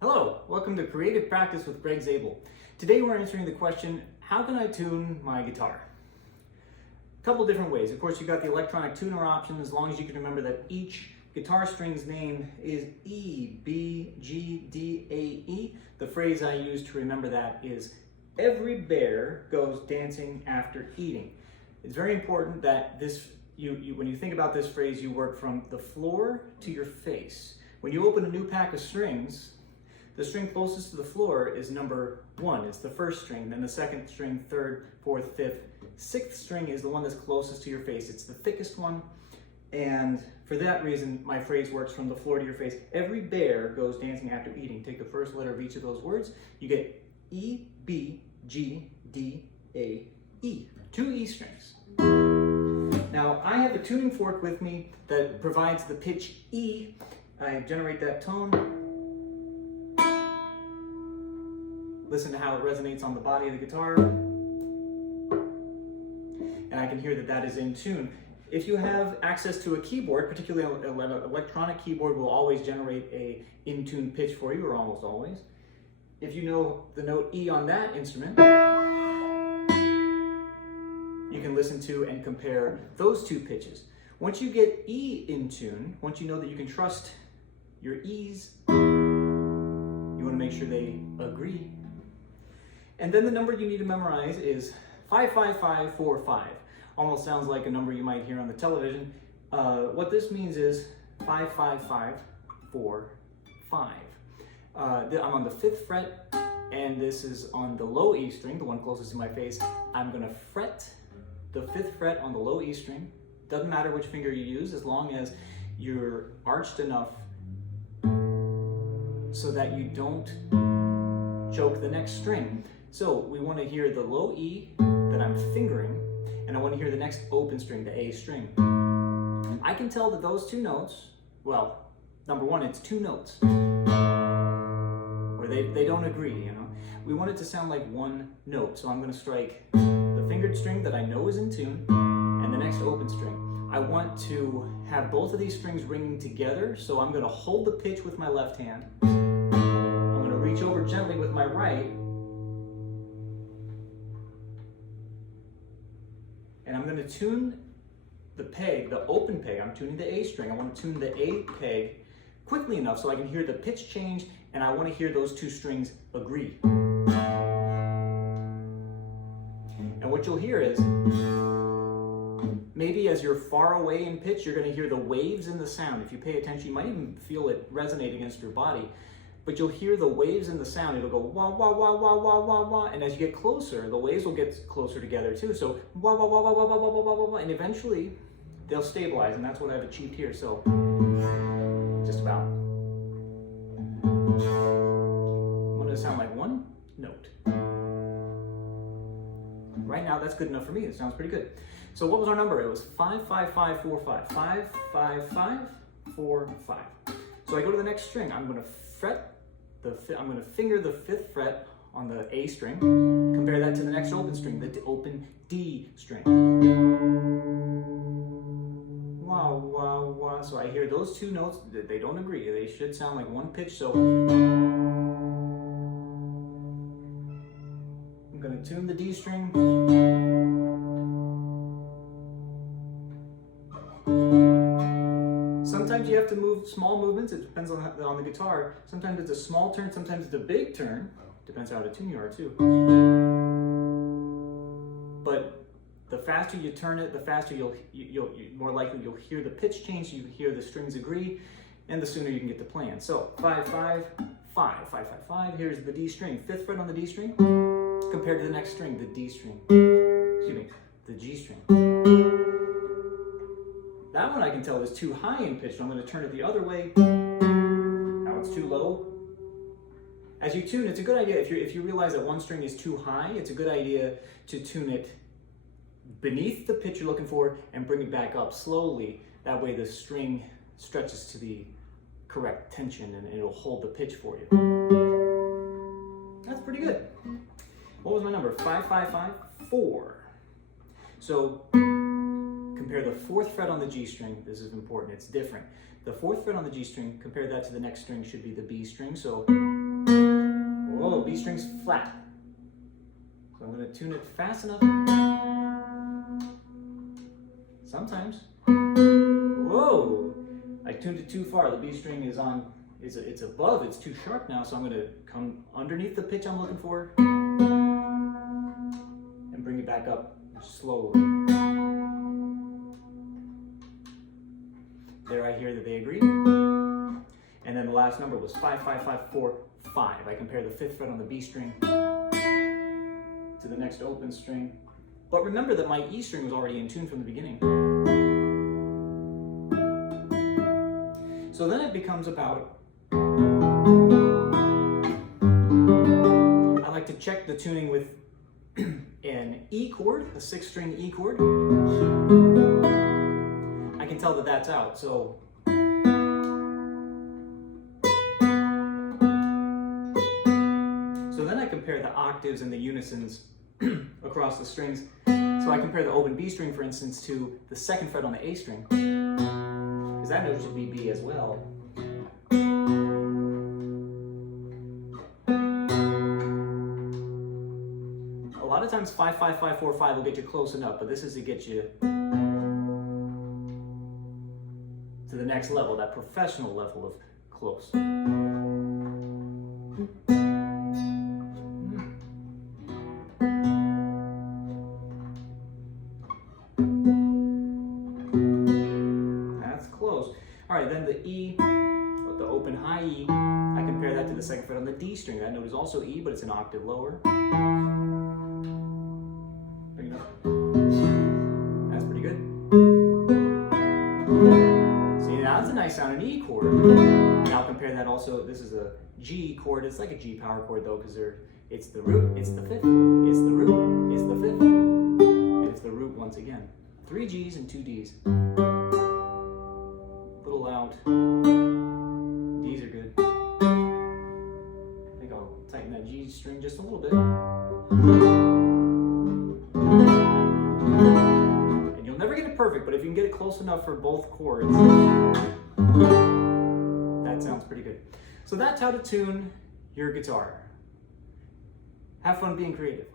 Hello, welcome to Creative Practice with Greg Zabel. Today we're answering the question, how can I tune my guitar? A couple different ways. Of course, you've got the electronic tuner option, as long as you can remember that each guitar string's name is E, B, G, D, A, E. The phrase I use to remember that is, every bear goes dancing after eating. It's very important that when you think about this phrase, you work from the floor to your face. When you open a new pack of strings, the string closest to the floor is number 1. It's the first string, then the second string, third, fourth, fifth. Sixth string is the one that's closest to your face. It's the thickest one, and for that reason, my phrase works from the floor to your face. Every bear goes dancing after eating. Take the first letter of each of those words. You get E, B, G, D, A, E. 2 E strings. Now, I have a tuning fork with me that provides the pitch E. I generate that tone. Listen to how it resonates on the body of the guitar. And I can hear that that is in tune. If you have access to a keyboard, particularly an electronic keyboard will always generate a in-tune pitch for you, or almost always. If you know the note E on that instrument, you can listen to and compare those 2 pitches. Once you get E in tune, once you know that you can trust your E's, you want to make sure they agree. And then the number you need to memorize is 55545. Almost sounds like a number you might hear on the television. What this means is 55545. I'm on the 5th fret, and this is on the low E string, the one closest to my face. I'm going to fret the 5th fret on the low E string. Doesn't matter which finger you use, as long as you're arched enough so that you don't choke the next string. So we want to hear the low E that I'm fingering, and I want to hear the next open string, the A string. I can tell that those 2 notes, well, number 1, it's 2 notes, or they don't agree, you know. We want it to sound like 1 note, so I'm going to strike the fingered string that I know is in tune, and the next open string. I want to have both of these strings ringing together, so I'm going to hold the pitch with my left hand. I'm going to reach over gently with my right, and I'm going to tune the peg, the open peg. I'm tuning the A string. I want to tune the A peg quickly enough so I can hear the pitch change, and I want to hear those 2 strings agree. And what you'll hear is, maybe as you're far away in pitch, you're going to hear the waves in the sound. If you pay attention, you might even feel it resonate against your body. But you'll hear the waves in the sound. It'll go wah, wah, wah, wah, wah, wah, wah. And as you get closer, the waves will get closer together too. So wah, wah, wah, wah, wah, wah, wah, wah, wah, wah. And eventually, they'll stabilize. And that's what I've achieved here. So, just about. I want it to sound like 1 note. Right now, that's good enough for me. It sounds pretty good. So what was our number? It was 55545. 55545. So I go to the next string. I'm going to finger the 5th fret on the A string. Compare that to the next open string, the open D string. Wah, wah, wah. So I hear those 2 notes. They don't agree. They should sound like 1 pitch. So I'm going to tune the D string. Sometimes you have to move small movements. It depends on the guitar. Sometimes it's a small turn, sometimes it's a big turn. Depends how to tune you are too. But the faster you turn it, the faster you'll more likely you'll hear the pitch change, you hear the strings agree, and the sooner you can get to playing. So 555. Here's the D string, 5th fret on the D string, compared to the next string, the D string. Excuse me, the G string. That one I can tell is too high in pitch, so I'm going to turn it the other way. Now it's too low. As you tune, it's a good idea, if you realize that 1 string is too high, it's a good idea to tune it beneath the pitch you're looking for and bring it back up slowly. That way the string stretches to the correct tension and it'll hold the pitch for you. That's pretty good. What was my number? 555-4. So compare the 4th fret on the G string. This is important, it's different. The 4th fret on the G string, compare that to the next string, should be the B string. So go, B string's flat. So I'm going to tune it fast enough. Sometimes. Whoa! I tuned it too far. The B string is on, it's above, it's too sharp now, so I'm going to come underneath the pitch I'm looking for and bring it back up slowly. There I hear that they agree. And then the last number was 5, 5, 5, 4, 5. I compare the 5th fret on the B string to the next open string. But remember that my E string was already in tune from the beginning. So then it becomes about, I like to check the tuning with an E chord, a 6th string E chord. I can tell that that's out, so then I compare the octaves and the unisons across the strings. So I compare the open B string, for instance, to the 2nd fret on the A string, because that note should be B as well. A lot of times 5, 5, 5, 4, 5 will get you close enough, but this is to get you to the next level, that professional level of close. That's close. All right, then the E, the open high E, I compare that to the 2nd fret on the D string. That note is also E, but it's an octave lower. Bring it up. That's pretty good. See, now that's a nice sounding E chord. Now compare that also, this is a G chord. It's like a G power chord though, because it's the root, it's the 5th, it's the root, it's the 5th, and it's the root once again. 3 G's and 2 D's. A little loud. D's are good. I think I'll tighten that G string just a little bit. And you'll never get it perfect, but if you can get it close enough for both chords, that sounds pretty good. So that's how to tune your guitar. Have fun being creative.